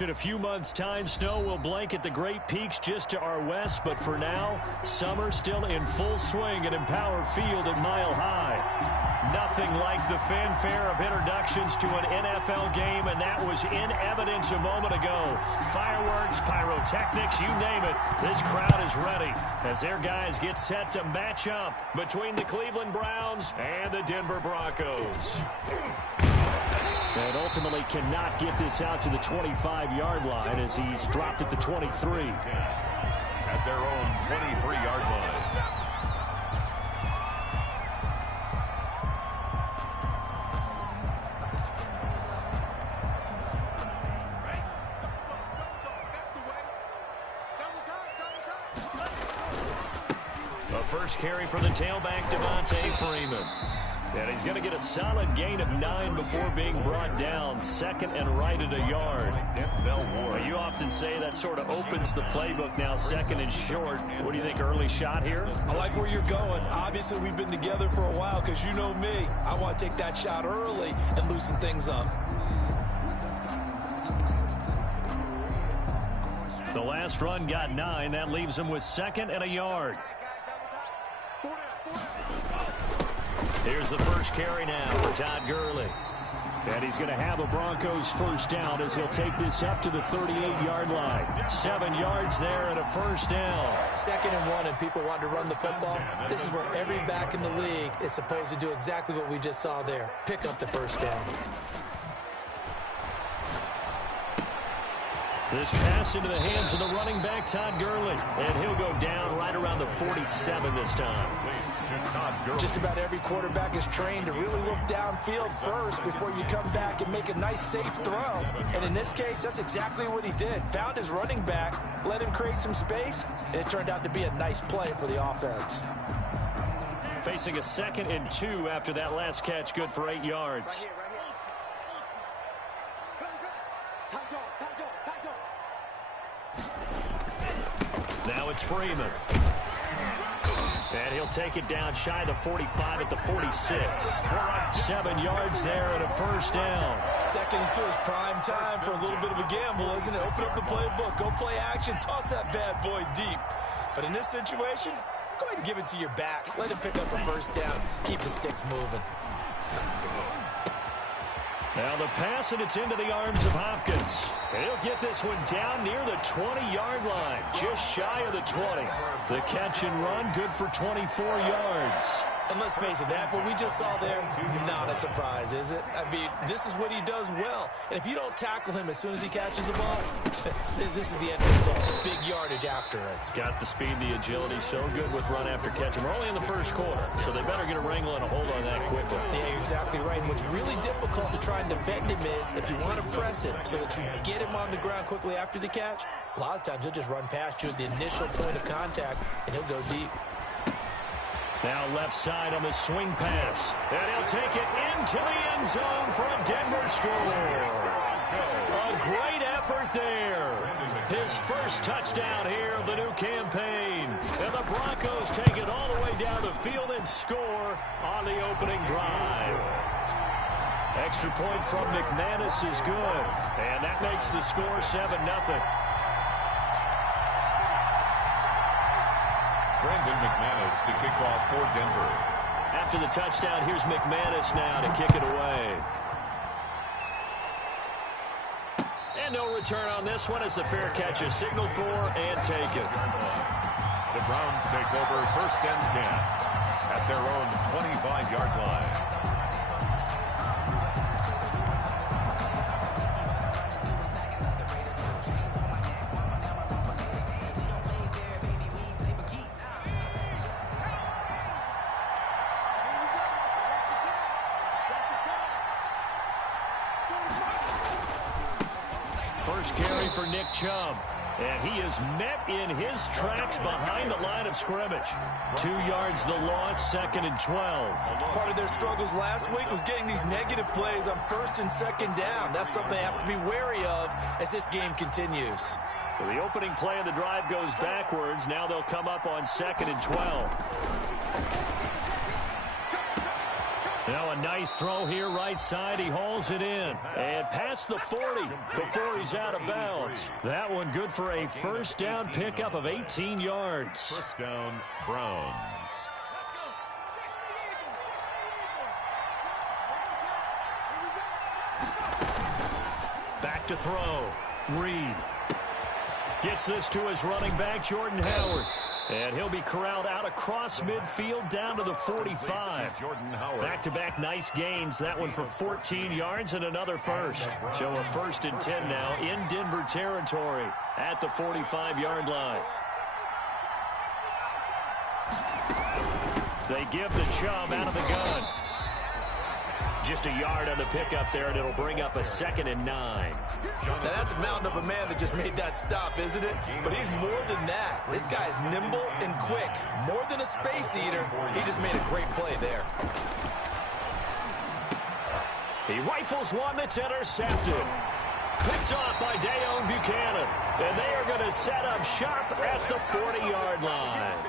In a few months' time, snow will blanket the Great Peaks just to our west, but for now, summer still in full swing at Empower Field at Mile High. Nothing like the fanfare of introductions to an NFL game, and that was in evidence a moment ago. Fireworks, pyrotechnics, you name it, this crowd is ready as their guys get set to match up between the Cleveland Browns and the Denver Broncos. And ultimately cannot get this out to the 25-yard line as he's dropped at the 23. At their own 23-yard line. The first carry for the tailback, Devontae Freeman. And he's going to get a solid gain of 9 before being brought down. Second and right at a yard. Well, you often say that sort of opens the playbook now, second and short. What do you think, early shot here? I like where you're going. Obviously, we've been together for a while because you know me. I want to take that shot early and loosen things up. The last run got 9. That leaves him with second and a yard. Here's the first carry now for Todd Gurley. And he's going to have a Broncos first down as he'll take this up to the 38-yard line. 7 yards there and a first down. 2nd and 1 and people want to run the football. This is where every back in the league is supposed to do exactly what we just saw there. Pick up the first down. This pass into the hands of the running back, Todd Gurley. And he'll go down right around the 47 this time. Just about every quarterback is trained to really look downfield first before you come back and make a nice, safe throw. And in this case, that's exactly what he did. Found his running back, let him create some space, and it turned out to be a nice play for the offense. Facing a 2nd and 2 after that last catch, good for 8 yards. Now it's Freeman. And he'll take it down shy of the 45 at the 46. 7 yards there and a first down. 2nd and 2 is prime time for a little bit of a gamble, isn't it? Open up the playbook, go play action, toss that bad boy deep. But in this situation, go ahead and give it to your back. Let him pick up a first down. Keep the sticks moving. Now the pass, and it's into the arms of Hopkins. And he'll get this one down near the 20-yard line, just shy of the 20. The catch and run, good for 24 yards. And let's face it, that what we just saw there, not a surprise, is it? I mean, this is what he does well. And if you don't tackle him as soon as he catches the ball, this is the end result. Big yardage after it. Got the speed, the agility, so good with run after catch. And we're only in the first quarter, so they better get a wrangle and a hold on that quickly. Yeah, you're exactly right. And what's really difficult to try and defend him is if you want to press him so that you get him on the ground quickly after the catch, a lot of times he'll just run past you at the initial point of contact, and he'll go deep. Now left side on the swing pass. And he'll take it into the end zone for a Denver score. A great effort there. His first touchdown here of the new campaign. And the Broncos take it all the way down the field and score on the opening drive. Extra point from McManus is good. And that makes the score 7-0. Brandon McManus to kick off for Denver. After the touchdown, here's McManus now to kick it away. And no return on this one as the fair catch is signaled for and taken. The Browns take over 1st and 10 at their own 25-yard line. First carry for Nick Chubb. And he is met in his tracks behind the line of scrimmage. 2 yards the loss, 2nd and 12. Part of their struggles last week was getting these negative plays on 1st and 2nd down. That's something they have to be wary of as this game continues. So the opening play of the drive goes backwards. Now they'll come up on 2nd and 12. Now a nice throw here, right side. He hauls it in. And past the 40 before he's out of bounds. That one good for a first down pickup of 18 yards. First down, Browns. Back to throw. Reed gets this to his running back, Jordan Howard. And he'll be corralled out across midfield down to the 45. Back-to-back nice gains. That one for 14 yards and another first. So a 1st and 10 now in Denver territory at the 45-yard line. They give the Chubb out of the gun. Just a yard on the pickup there, and it'll bring up a 2nd and 9. Now that's a mountain of a man that just made that stop, isn't it? But he's more than that. This guy's nimble and quick. More than a space eater. He just made a great play there. He rifles one that's intercepted. Picked off by Dayon Buchanan. And they are going to set up shop at the 40-yard line.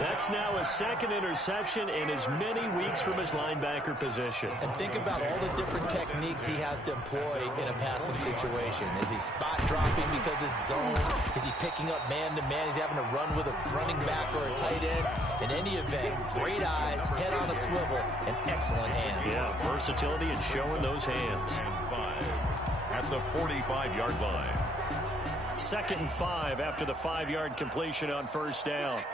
That's now his 2nd interception in as many weeks from his linebacker position. And think about all the different techniques he has to employ in a passing situation. Is he spot dropping because it's zone? Is he picking up man-to-man? Is he having to run with a running back or a tight end? In any event, great eyes, head on a swivel, and excellent hands. Yeah, versatility and showing those hands. At the 45-yard line. 2nd and 5 after the 5-yard completion on first down.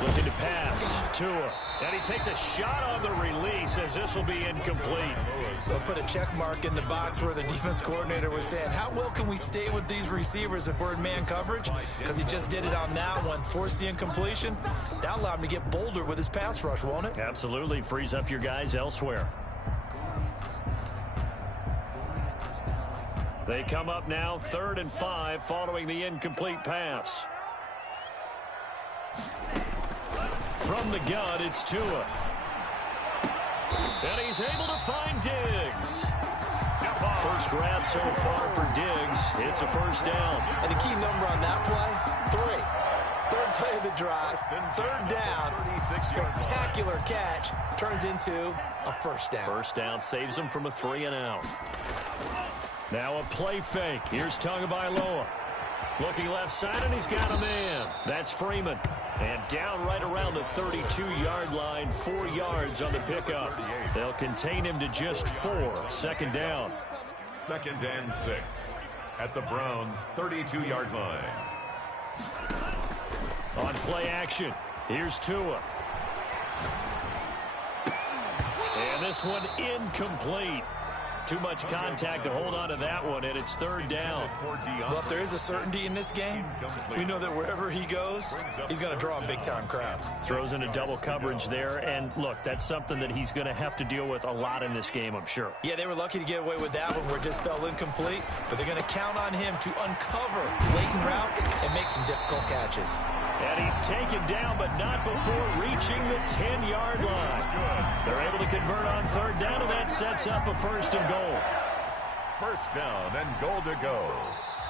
Looking to pass. Tua. And he takes a shot on the release as this will be incomplete. They'll put a check mark in the box where the defense coordinator was saying, how well can we stay with these receivers if we're in man coverage? Because he just did it on that one, forced the incompletion. That'll allow him to get bolder with his pass rush, won't it? Absolutely. Frees up your guys elsewhere. They come up now 3rd and 5 following the incomplete pass. From the gun, it's Tua. And he's able to find Diggs. First grab so far for Diggs. It's a first down. And the key number on that play, 3. 3rd play of the drive, 3rd down, spectacular catch, turns into a first down. First down saves him from a 3 and out. Now a play fake. Here's Tagovailoa. Looking left side, and he's got a man. That's Freeman. And down right around the 32-yard line, 4 yards on the pickup. They'll contain him to just 4. 2nd down. 2nd and 6 at the Browns' 32-yard line. On play action, here's Tua. And this one incomplete. Too much contact to hold on to that one, and it's 3rd down. Well, if there is a certainty in this game, we know that wherever he goes, he's going to draw a big-time crowd. Throws into double coverage there, and look, that's something that he's going to have to deal with a lot in this game, I'm sure. Yeah, they were lucky to get away with that one where it just fell incomplete, but they're going to count on him to uncover blatant routes and make some difficult catches. And he's taken down, but not before reaching the 10-yard line. They're able to convert on 3rd down, and that sets up a 1st and goal. First down and goal to go.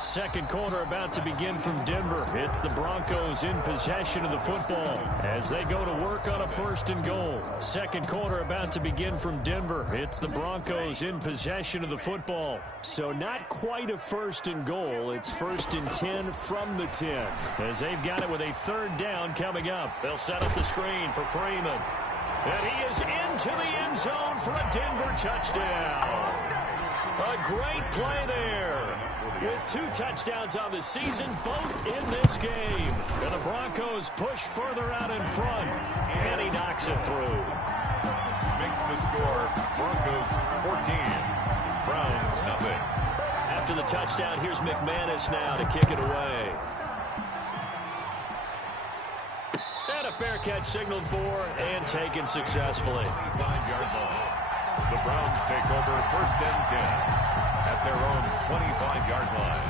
2nd quarter about to begin from Denver. It's the Broncos in possession of the football as they go to work on a 1st and goal. 2nd quarter about to begin from Denver. It's the Broncos in possession of the football. So not quite a 1st and goal. It's 1st and 10 from the 10 as they've got it with a 3rd down coming up. They'll set up the screen for Freeman. And he is into the end zone for a Denver touchdown. A great play there. With 2 touchdowns on the season, both in this game. And the Broncos push further out in front. And he knocks it through. Makes the score Broncos 14, Browns nothing. After the touchdown, here's McManus now to kick it away. And a fair catch signaled for and taken successfully. 5-yard line. The Browns take over 1st and 10 at their own 25-yard line.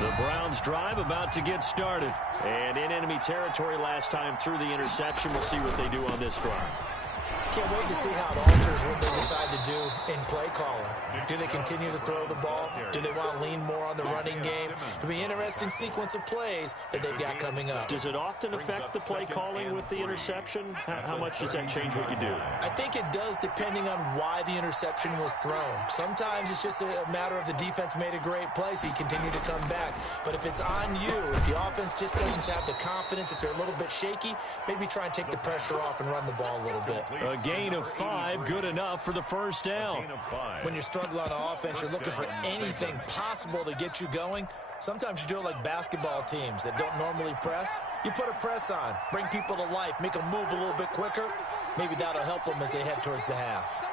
The Browns drive about to get started. And in enemy territory last time through the interception. We'll see what they do on this drive. Can't wait to see how it alters what they decide to do in play calling. Do they continue to throw the ball? Do they want to lean more on the running game? It'll be an interesting sequence of plays that they've got coming up. Does it often affect the play calling with the interception? How much does that change what you do? I think it does, depending on why the interception was thrown. Sometimes it's just a matter of the defense made a great play, so you continue to come back. But if it's on you, if the offense just doesn't have the confidence, if they're a little bit shaky, maybe try and take the pressure off and run the ball a little bit. A gain of 5, good enough for the first down. When you're struggling on offense, you're looking for anything possible to get you going. Sometimes you do it like basketball teams that don't normally press. You put a press on, bring people to life, make them move a little bit quicker. Maybe that'll help them as they head towards the half.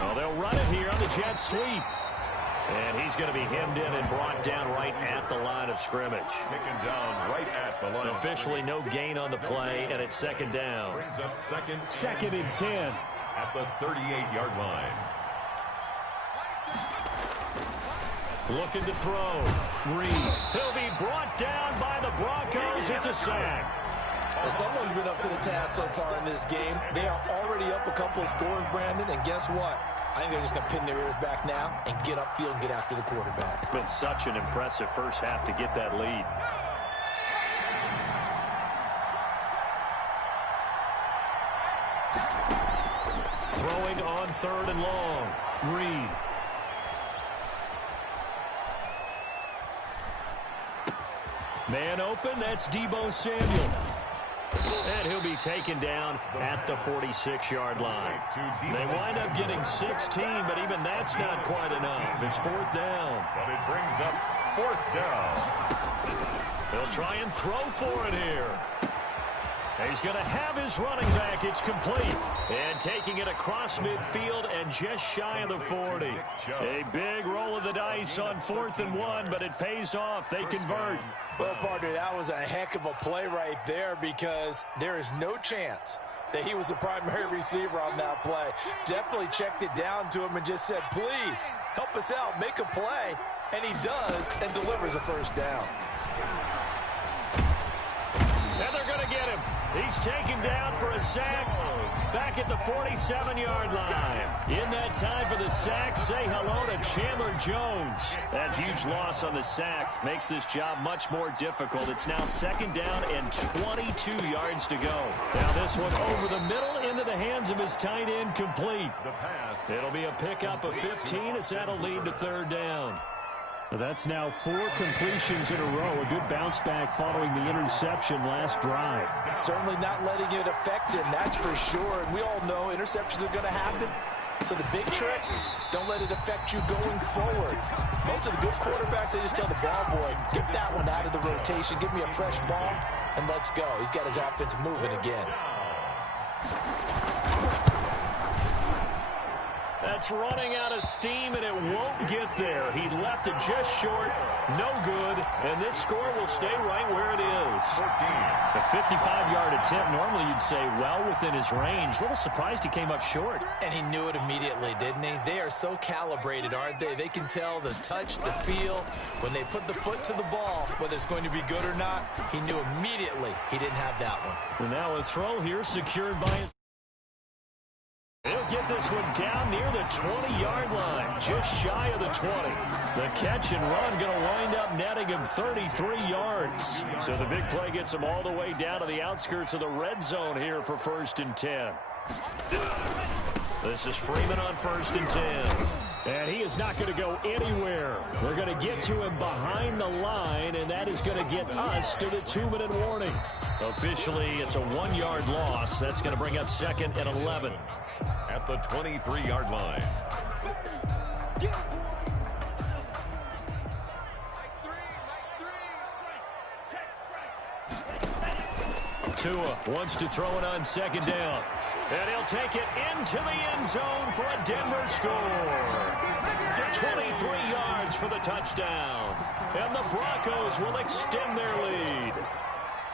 Well, they'll run it here on the jet sweep. And he's going to be hemmed in and brought down right at the line of scrimmage. Taken down right at the line. Officially no gain on the play, and it's second down. Brings up second and 10. At the 38-yard line. Looking to throw. Reed. He'll be brought down by the Broncos. It's a sack. Well, someone's been up to the task so far in this game. They are already up a couple of scores, Brandon, and guess what? I think they're just going to pin their ears back now and get upfield and get after the quarterback. Been such an impressive first half to get that lead. Throwing on 3rd and long. Reed. Man open, that's Deebo Samuel. And he'll be taken down at the 46-yard line. They wind up getting 16, but even that's not quite enough. It's 4th down. But it brings up 4th down. They'll try and throw for it here. He's going to have his running back. It's complete. And taking it across midfield and just shy of the 40. A big roll of the dice on 4th and 1, but it pays off. They convert. Well, partner, that was a heck of a play right there because there is no chance that he was the primary receiver on that play. Definitely checked it down to him and just said, please, help us out, make a play. And he does and delivers a first down. And they're going to get him. He's taken down for a sack back at the 47-yard line. In that time for the sack, say hello to Chandler Jones. That huge loss on the sack makes this job much more difficult. It's now 2nd down and 22 yards to go. Now this one over the middle into the hands of his tight end, complete. It'll be a pickup of 15 as that'll lead to 3rd down. That's now 4 completions in a row. A good bounce back following the interception last drive. Certainly not letting it affect him, that's for sure. And we all know interceptions are going to happen. So the big trick, don't let it affect you going forward. Most of the good quarterbacks, they just tell the ball boy, get that one out of the rotation, give me a fresh ball, and let's go. He's got his offense moving again. That's running out of steam, and it won't get there. He left it just short, no good, and this score will stay right where it is. 14. A 55-yard attempt, normally you'd say well within his range. A little surprised he came up short. And he knew it immediately, didn't he? They are so calibrated, aren't they? They can tell the touch, the feel. When they put the foot to the ball, whether it's going to be good or not, he knew immediately he didn't have that one. And now a throw here secured by his... He'll get this one down near the 20-yard line, just shy of the 20. The catch and run going to wind up netting him 33 yards. So the big play gets him all the way down to the outskirts of the red zone here for 1st and 10. This is Freeman on 1st and 10. And he is not going to go anywhere. They're going to get to him behind the line, and that is going to get us to the 2-minute warning. Officially, it's a 1-yard loss. That's going to bring up 2nd and 11. At the 23-yard line. Tua wants to throw it on 2nd down. And he'll take it into the end zone for a Denver score. 23 yards for the touchdown. And the Broncos will extend their lead.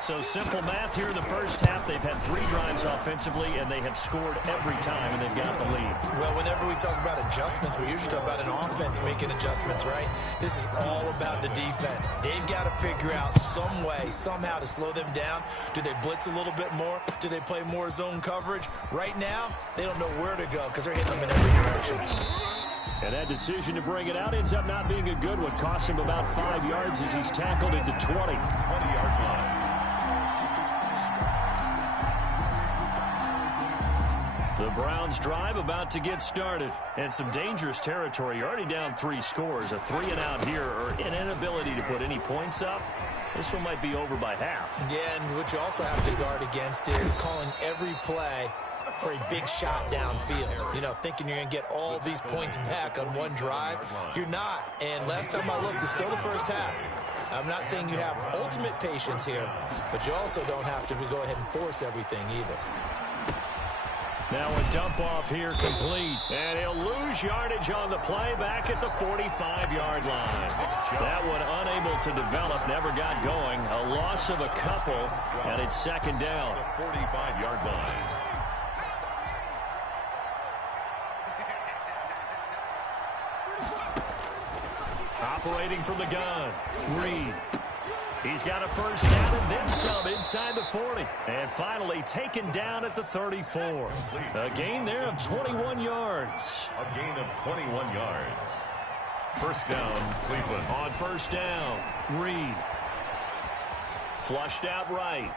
So simple math here in the first half. They've had 3 drives offensively, and they have scored every time, and they've got the lead. Well, whenever we talk about adjustments, we usually talk about an offense making adjustments, right? This is all about the defense. They've got to figure out some way, somehow to slow them down. Do they blitz a little bit more? Do they play more zone coverage? Right now, they don't know where to go because they're hitting them in every direction. And that decision to bring it out ends up not being a good one. Cost him about 5 yards as he's tackled into 20. 20-yard line. The Browns drive about to get started. And some dangerous territory. You're already down 3 scores. A 3-and-out here or an inability to put any points up. This one might be over by half. Yeah, and what you also have to guard against is calling every play for a big shot downfield. You know, thinking you're going to get all these points back on one drive. You're not. And last time I looked, it's still the first half. I'm not saying you have ultimate patience here, but you also don't have to go ahead and force everything either. Now a dump off here complete. And he'll lose yardage on the play back at the 45-yard line. That one unable to develop, never got going. A loss of a couple, and it's second down. 45-yard line. Operating from the gun, Reed. He's got a first down and then some inside the 40. And finally taken down at the 34. A gain there of 21 yards. A gain of 21 yards. First down, Cleveland. On first down, Reed. Flushed out right.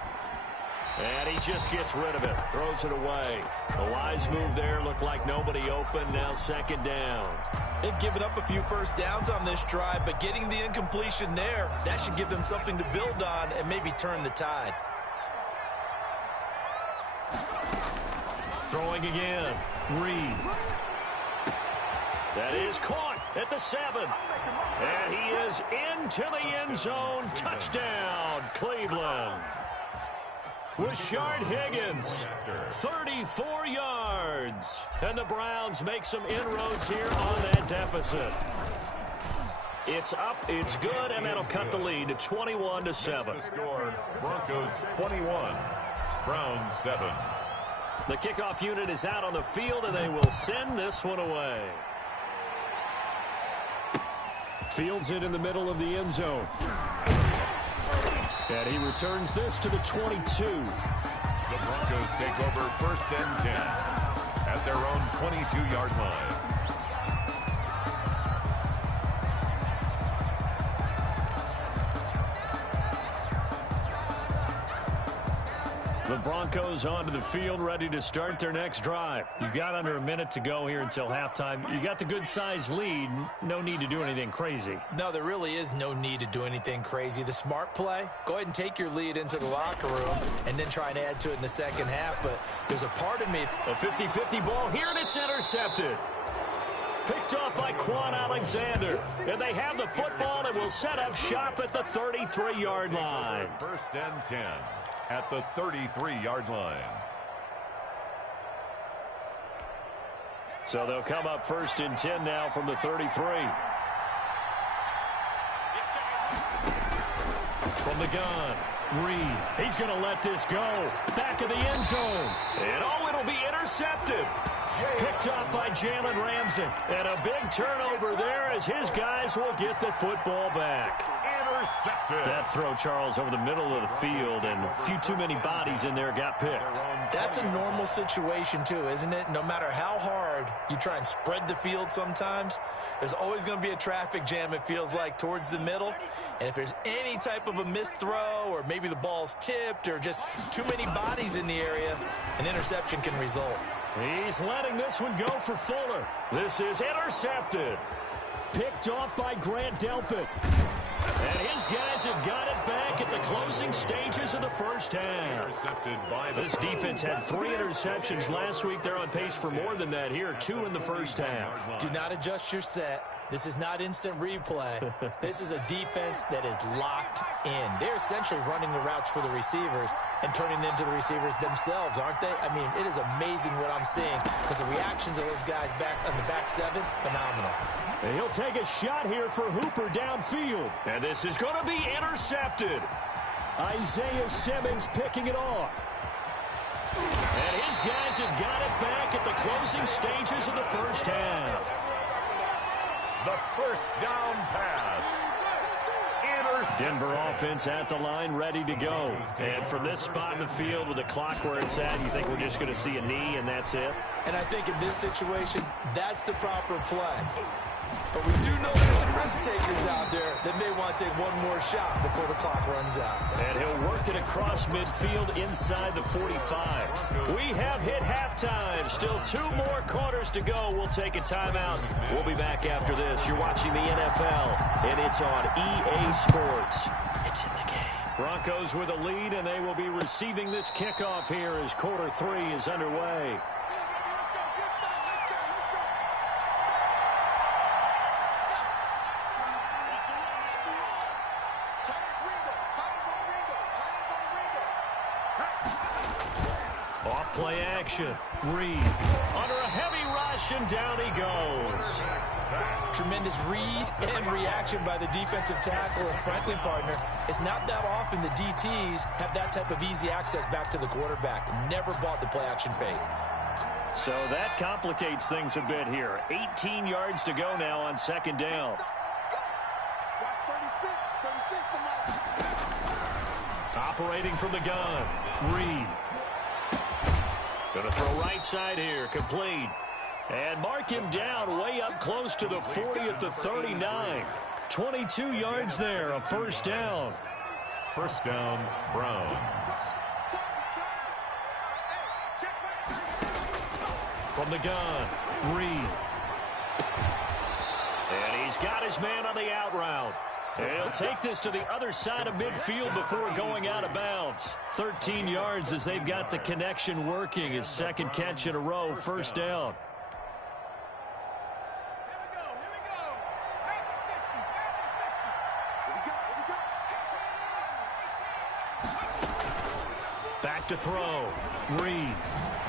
And he just gets rid of it. Throws it away. A wise move there. Looked like nobody open. Now second down. They've given up a few first downs on this drive, but getting the incompletion there, that should give them something to build on and maybe turn the tide. Throwing again. Reed. That is caught at the 7. And he is into the end zone. Touchdown, Cleveland. Rashard Higgins, 34 yards. And the Browns make some inroads here on that deficit. It's up, it's good, and that'll cut the lead to 21-7. The score, Broncos 21, Browns 7. The kickoff unit is out on the field, and they will send this one away. Fields it in the middle of the end zone. And he returns this to the 22. The Broncos take over first and 10 at their own 22-yard line. The Broncos onto the field, ready to start their next drive. You've got under a minute to go here until halftime. You got the good-sized lead. No need to do anything crazy. No, there really is no need to do anything crazy. The smart play, go ahead and take your lead into the locker room and then try and add to it in the second half. But there's a part of me. A 50-50 ball here, and it's intercepted. Picked off by Quan Alexander. And they have the football and will set up shop at the 33-yard line. First and 10 at the 33-yard line. So they'll come up first and 10 now from the 33. From the gun, Reed. He's going to let this go. Back of the end zone. And oh, it'll be intercepted. Picked up by Jalen Ramsey. And a big turnover there as his guys will get the football back. Intercepted. That throw, Charles, over the middle of the field, and a few too many bodies in there got picked. That's a normal situation, too, isn't it? No matter how hard you try and spread the field sometimes, there's always going to be a traffic jam, it feels like, towards the middle. And if there's any type of a missed throw or maybe the ball's tipped or just too many bodies in the area, an interception can result. He's letting this one go for Fuller. This is intercepted. Picked off by Grant Delpit. And his guys have got it back at the closing stages of the first half. This defense had 3 interceptions last week. They're on pace for more than that here. 2 in the first half. Do not adjust your set. This is not instant replay. This is a defense that is locked in. They're essentially running the routes for the receivers and turning into the receivers themselves, aren't they? I mean, it is amazing what I'm seeing because the reactions of those guys back on the back 7, phenomenal. And he'll take a shot here for Hooper downfield. And this is going to be intercepted. Isaiah Simmons picking it off. And his guys have got it back at the closing stages of the first half. The first down pass. Denver offense at the line, ready to go. And from this spot in the field with the clock where it's at, you think we're just going to see a knee and that's it? And I think in this situation, that's the proper play. But we do know there's some risk takers out there that may want to take one more shot before the clock runs out. And he'll work it across midfield inside the 45. We have hit halftime. Still 2 more quarters to go. We'll take a timeout. We'll be back after this. You're watching the NFL, and it's on EA Sports. It's in the game. Broncos with a lead, and they will be receiving this kickoff here as quarter 3 is underway. Play action. Reed under a heavy rush, and down he goes. Tremendous read and reaction by the defensive tackle, and frankly, partner, it's not that often the DTs have that type of easy access back to the quarterback. Never bought the play action fade. So that complicates things a bit here. 18 yards to go now on second down. Operating from the gun. Reed. Going to throw right side here, complete. And mark him down way up close to the 40 at the 39. 22 yards there, a first down. First down, Browns. From the gun, Reed. And he's got his man on the out route. He'll take this to the other side of midfield before going out of bounds. 13 yards as they've got the connection working. His second catch in a row, first down. Back to throw. Reed.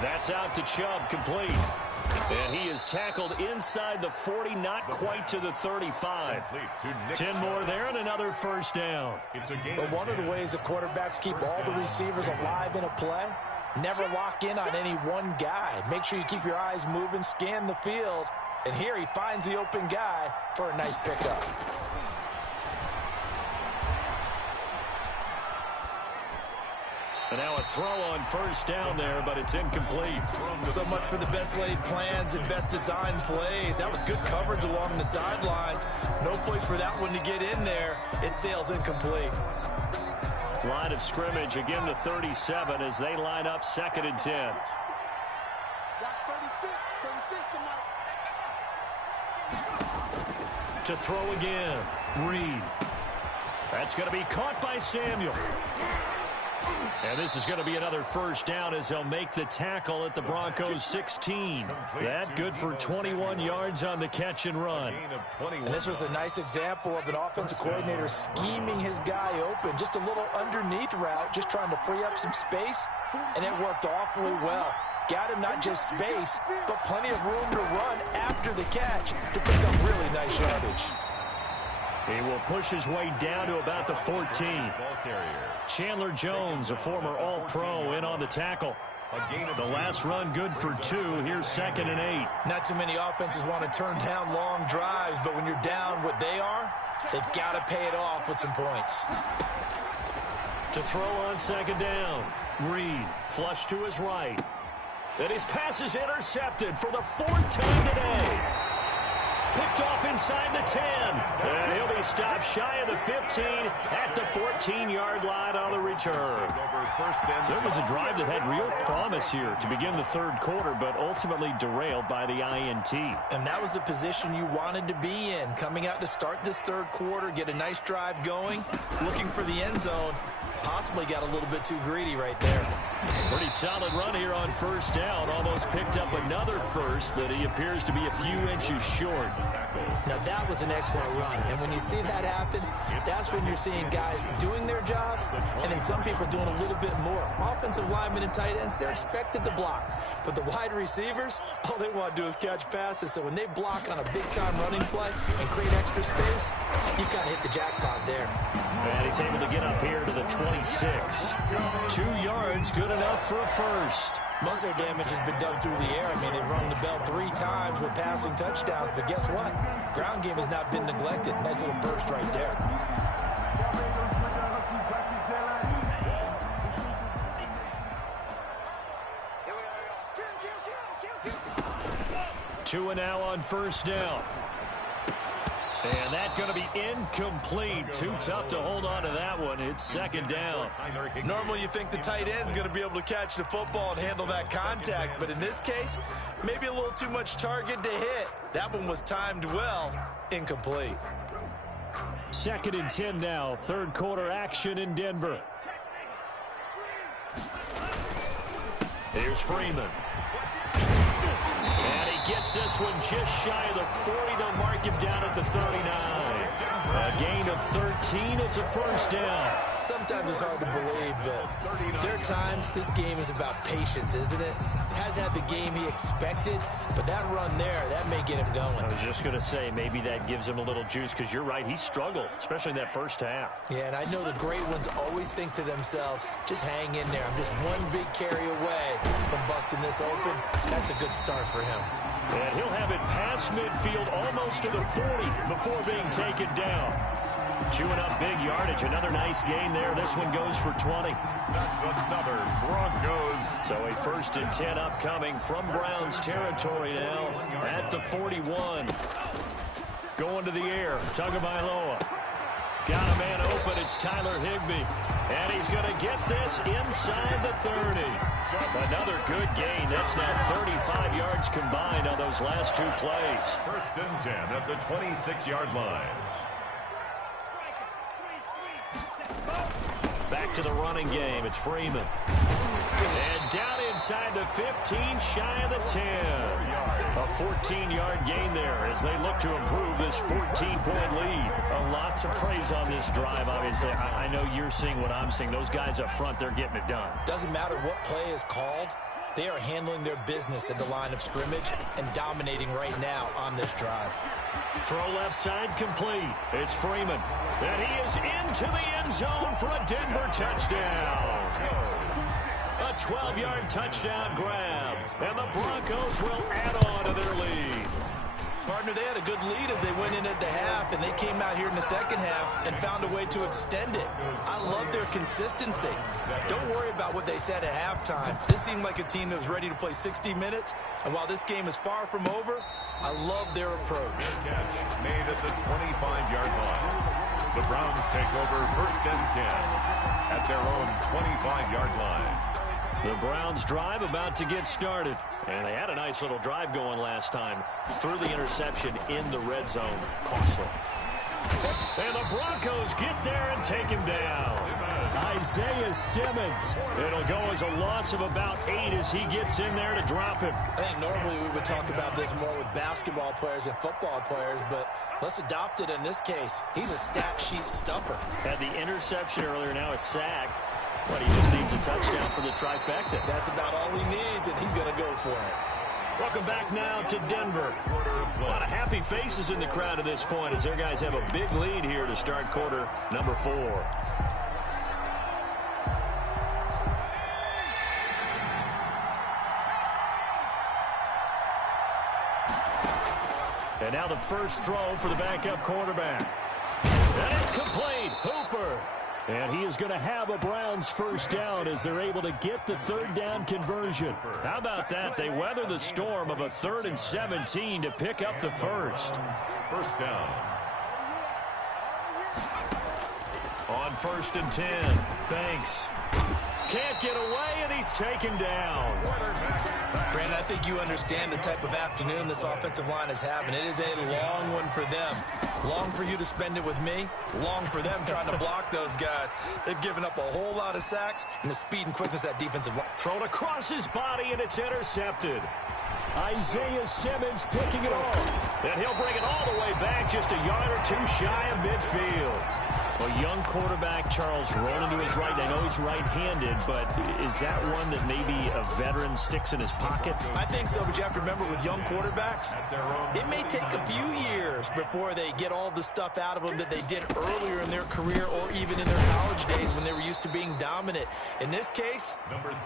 That's out to Chubb, complete. And he is tackled inside the 40, not quite to the 35. 10 more there and another first down. But one of the ways the quarterbacks keep all the receivers alive in a play, never lock in on any one guy. Make sure you keep your eyes moving, scan the field. And here he finds the open guy for a nice pickup. And now a throw on first down there, but it's incomplete. So much for the best laid plans and best designed plays. That was good coverage along the sidelines. No place for that one to get in there. It sails incomplete. Line of scrimmage, again the 37 as they line up second and 10. To throw again, Reed. That's going to be caught by Samuel. And this is going to be another first down as they'll make the tackle at the Broncos 16. That good for 21 yards on the catch and run. And this was a nice example of an offensive coordinator scheming his guy open. Just a little underneath route, just trying to free up some space, and it worked awfully well. Got him not just space, but plenty of room to run after the catch to pick up really nice yardage. He will push his way down to about the 14. Chandler Jones, a former All-Pro, in on the tackle. The last run good for 2. Here's second and 8. Not too many offenses want to turn down long drives, but when you're down what they are, they've got to pay it off with some points. To throw on second down, Reed, flush to his right. And his pass is intercepted for the 4th time today. Picked off inside the 10. And he'll be stopped shy of the 15 at the 14-yard line on the return. So there was a drive that had real promise here to begin the third quarter, but ultimately derailed by the INT. And that was the position you wanted to be in. Coming out to start this third quarter, get a nice drive going, looking for the end zone. Possibly got a little bit too greedy right there. Pretty solid run here on first down. Almost picked up another first, but he appears to be a few inches short. Now that was an excellent run. And when you see that happen, that's when you're seeing guys doing their job and then some people doing a little bit more. Offensive linemen and tight ends, they're expected to block. But the wide receivers, all they want to do is catch passes. So when they block on a big-time running play and create extra space, you've got to hit the jackpot there. And he's able to get up here to the 26. 2 yards, good enough for a first. Most of their damage has been done through the air. I mean, they've rung the bell 3 times with passing touchdowns, but guess what? Ground game has not been neglected. Nice little burst right there. Two and now on first down. And that's going to be incomplete. Too tough to hold on to that one. It's second down. Normally you think the tight end's going to be able to catch the football and handle that contact, but in this case, maybe a little too much target to hit. That one was timed well. Incomplete. Second and 10 now. Third quarter action in Denver. Here's Freeman. And he gets this one just shy of the 40. They'll mark him down at the 39. A gain of 13. It's a first down. Sometimes it's hard to believe, but there are times this game is about patience, isn't it? Has had the game he expected, but that run there, that may get him going. I was just going to say, maybe that gives him a little juice, because you're right, he struggled, especially in that first half. Yeah, and I know the great ones always think to themselves, just hang in there. I'm just one big carry away from busting this open. That's a good start for him. And he'll have it past midfield, almost to the 40, before being taken down. Chewing up big yardage. Another nice gain there. This one goes for 20. That's another Broncos. So a first and 10 upcoming from Browns territory now at the 41. Going to the air. Tagovailoa. Got a man open. It's Tyler Higbee. And he's going to get this inside the 30. Another good gain. That's now 35 yards combined on those last 2 plays. First and 10 at the 26-yard line. Back to the running game. It's Freeman. And down inside the 15, shy of the 10. A 14-yard gain there as they look to improve this 14-point lead. A lot to praise on this drive, obviously. I know you're seeing what I'm seeing. Those guys up front, they're getting it done. Doesn't matter what play is called. They are handling their business at the line of scrimmage and dominating right now on this drive. Throw left side complete. It's Freeman. And he is into the end zone for a Denver touchdown. A 12-yard touchdown grab. And the Broncos will add on to their lead. Partner, they had a good lead as they went in at the half, and they came out here in the second half and found a way to extend it. I love their consistency. Don't worry about what they said at halftime. This seemed like a team that was ready to play 60 minutes, and while this game is far from over, I love their approach. Catch made at the 25-yard line. The Browns take over first and 10 at their own 25-yard line. The Browns drive about to get started. And they had a nice little drive going last time. Threw the interception in the red zone. Costly. And the Broncos get there and take him down. Isaiah Simmons. It'll go as a loss of about 8 as he gets in there to drop him. I think normally we would talk about this more with basketball players and football players, but let's adopt it in this case. He's a stat sheet stuffer. Had the interception earlier, now a sack. But he just needs a touchdown for the trifecta. That's about all he needs, and he's going to go for it. Welcome back now to Denver. A lot of happy faces in the crowd at this point as their guys have a big lead here to start quarter number 4. And now the first throw for the backup quarterback. And it's complete. Hooper. And he is going to have a Browns first down as they're able to get the third down conversion. How about that? They weather the storm of a 3rd and 17 to pick up the first. First down. On 1st and 10, Banks can't get away, and he's taken down. Brandon, I think you understand the type of afternoon this offensive line is having. It is a long one for them. Long for you to spend it with me. Long for them trying to block those guys. They've given up a whole lot of sacks, and the speed and quickness of that defensive line. Thrown across his body, and it's intercepted. Isaiah Simmons picking it off. And he'll bring it all the way back, just a yard or 2 shy of midfield. A young quarterback, Charles, rolling to his right. I know he's right-handed, but is that one that maybe a veteran sticks in his pocket? I think so, but you have to remember with young quarterbacks, it may take a few years before they get all the stuff out of them that they did earlier in their career or even in their college days when they were used to being dominant. In this case,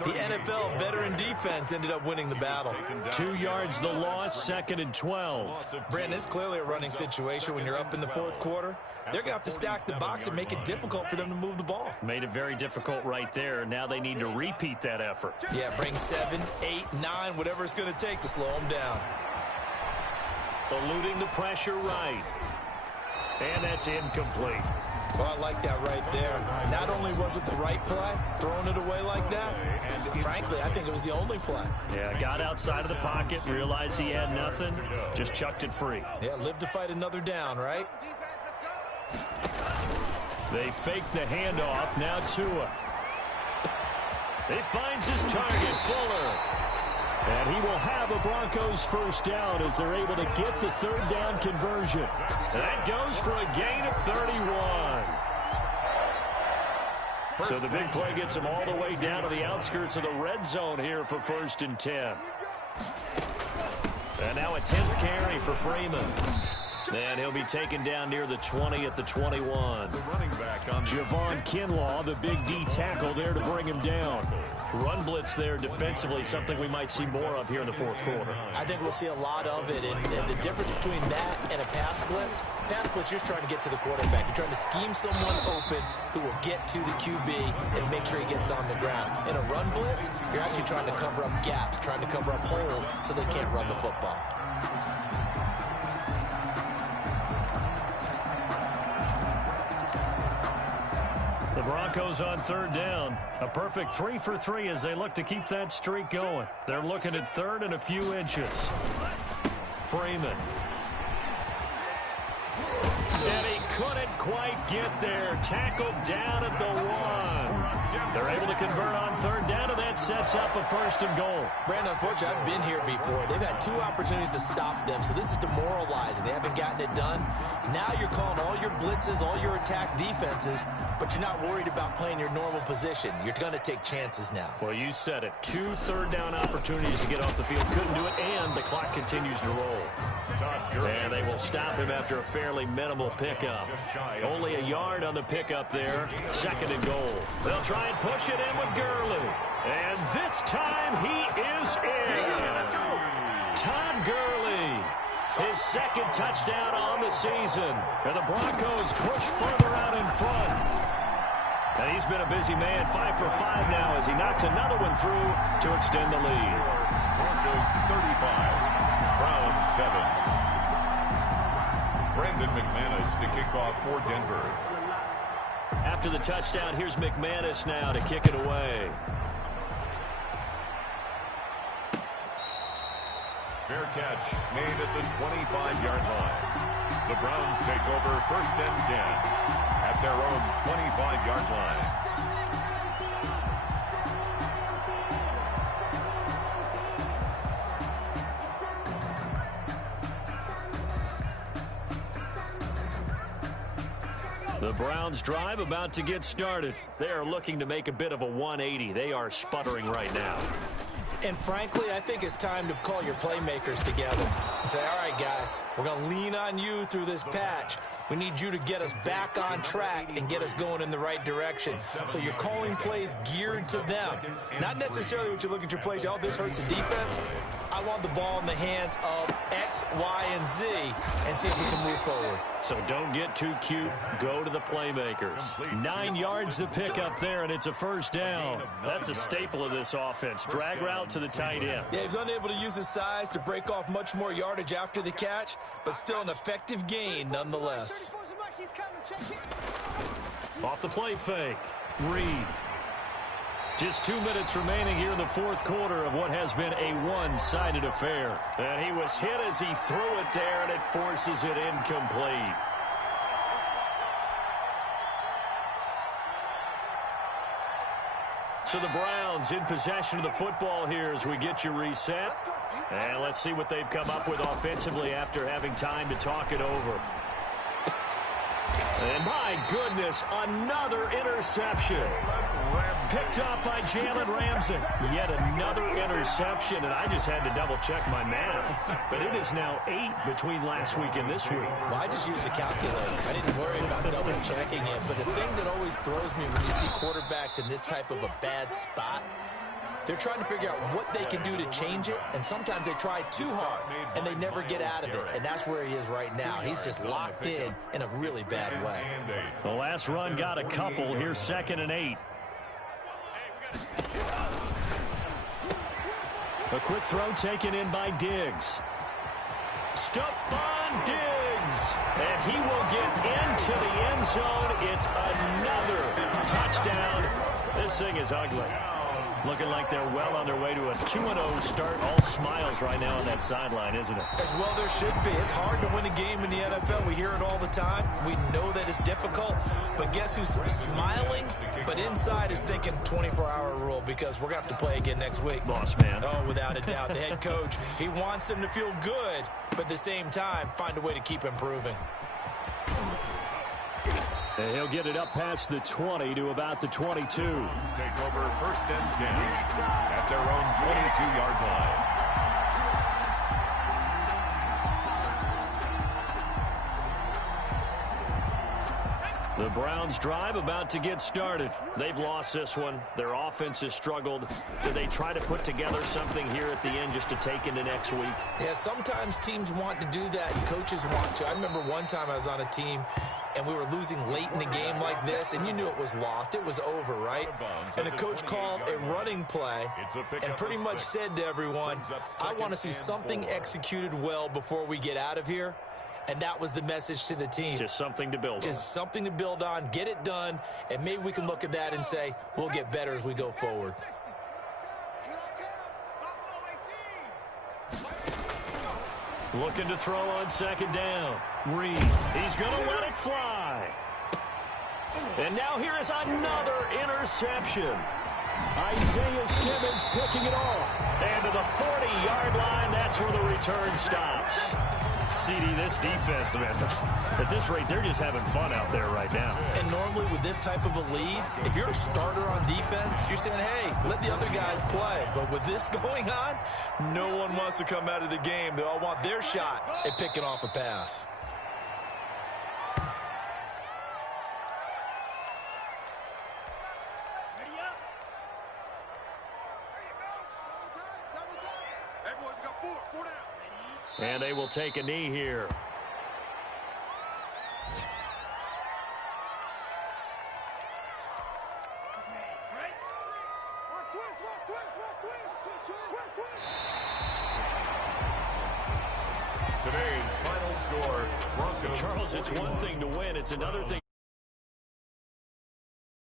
the NFL veteran defense ended up winning the battle. 2 yards the loss, 2nd and 12. Brandon, it's clearly a running situation when you're up in the fourth quarter. They're going to have to stack the box and make it difficult for them to move the ball. Made it very difficult right there. Now they need to repeat that effort. Yeah, bring 7, 8, 9, whatever it's going to take to slow them down. Eluding the pressure right. And that's incomplete. Oh, I like that right there. Not only was it the right play, throwing it away like that, frankly, I think it was the only play. Yeah, got outside of the pocket, realized he had nothing, just chucked it free. Yeah, live to fight another down, right? They fake the handoff, now Tua. He finds his target, Fuller. And he will have a Broncos first down as they're able to get the third down conversion. And that goes for a gain of 31. So the big play gets him all the way down to the outskirts of the red zone here for 1st and 10. And now a 10th carry for Freeman. And he'll be taken down near the 20 at the 21. Javon Kinlaw, the big D tackle there to bring him down. Run blitz there defensively, something we might see more of here in the fourth quarter. I think we'll see a lot of it, and the difference between that and a pass blitz, you're just trying to get to the quarterback. You're trying to scheme someone open who will get to the QB and make sure he gets on the ground. In a run blitz, you're actually trying to cover up gaps, trying to cover up holes so they can't run the football. The Broncos on third down. A perfect 3 for 3 as they look to keep that streak going. They're looking at third and a few inches. Freeman. And he couldn't quite get there. Tackled down at the 1. They're able to convert on third down, and that sets up a 1st and goal. Brandon, unfortunately, I've been here before. They've had 2 opportunities to stop them, so this is demoralizing. They haven't gotten it done. Now you're calling all your blitzes, all your attack defenses, but you're not worried about playing your normal position. You're going to take chances now. Well, you said it. 2 third down opportunities to get off the field. Couldn't do it, and the clock continues to roll. And they will stop him after a fairly minimal pickup. Only a yard on the pickup there. 2nd and goal. They'll try and push it in with Gurley. And this time he is in. Todd Gurley. His 2nd touchdown on the season. And the Broncos push further out in front. And he's been a busy man. 5 for 5 now as he knocks another one through to extend the lead. Broncos 35. Browns 7. Brandon McManus to kick off for Denver. After the touchdown, here's McManus now to kick it away. Fair catch made at the 25-yard line. The Browns take over 1st and 10 at their own 25-yard line. The Browns drive about to get started. They are looking to make a bit of a 180. They are sputtering right now. And frankly, I think it's time to call your playmakers together and say, all right, guys, we're going to lean on you through this patch. We need you to get us back on track and get us going in the right direction. So you're calling plays geared to them. Not necessarily what you look at your plays, oh, this hurts the defense. I want the ball in the hands of X, Y, and Z and see if we can move forward. So don't get too cute. Go to the playmakers. 9 yards to pick up there, and it's a 1st down. That's a staple of this offense. Drag route to the tight end. Yeah, he's unable to use his size to break off much more yardage after the catch, but still an effective gain nonetheless. Off the play fake. Reed. Just 2 minutes remaining here in the fourth quarter of what has been a one-sided affair. And he was hit as he threw it there, and it forces it incomplete. So the Browns in possession of the football here as we get you reset. And let's see what they've come up with offensively after having time to talk it over. And my goodness, another interception. Picked off by Jalen Ramsey. Yet another interception, and I just had to double-check my math. But it is now 8 between last week and this week. Well, I just used the calculator. I didn't worry about double-checking it. But the thing that always throws me when you see quarterbacks in this type of a bad spot, they're trying to figure out what they can do to change it, and sometimes they try too hard, and they never get out of it. And that's where he is right now. He's just locked in a really bad way. The last run got a couple. Here's 2nd and 8. A quick throw taken in by Diggs. Stephon Diggs. And he will get into the end zone. It's another touchdown. This thing is ugly. Looking like they're well on their way to a 2-0 start. All smiles right now on that sideline, isn't it? As well there should be. It's hard to win a game in the NFL. We hear it all the time. We know that it's difficult. But guess who's smiling? But inside is thinking 24-hour rule, because we're going to have to play again next week. Boss man. Oh, without a doubt. The head coach, he wants them to feel good, but at the same time, find a way to keep improving. And he'll get it up past the 20 to about the 22. Take over 1st and 10 at their own 22-yard line. The Browns drive about to get started. They've lost this one. Their offense has struggled. Do they try to put together something here at the end just to take into next week? Yeah, sometimes teams want to do that, and coaches want to. I remember one time I was on a team, and we were losing late in the game like this, and you knew it was lost. It was over, right? And the coach called a running play and pretty much said to everyone, I want to see something executed well before we get out of here. And that was the message to the team. Just something to build on. Just something to build on, get it done, and maybe we can look at that and say, we'll get better as we go forward. Looking to throw on 2nd down. Reed, he's going to let it fly. And now here is another interception. Isaiah Simmons picking it off. And to the 40-yard line, that's where the return stops. CD, this defense, man, at this rate, they're just having fun out there right now. And normally with this type of a lead, if you're a starter on defense, you're saying, hey, let the other guys play. But with this going on, no one wants to come out of the game. They all want their shot at picking off a pass. And they will take a knee here. Today's final score. Charles, it's one thing to win. It's another thing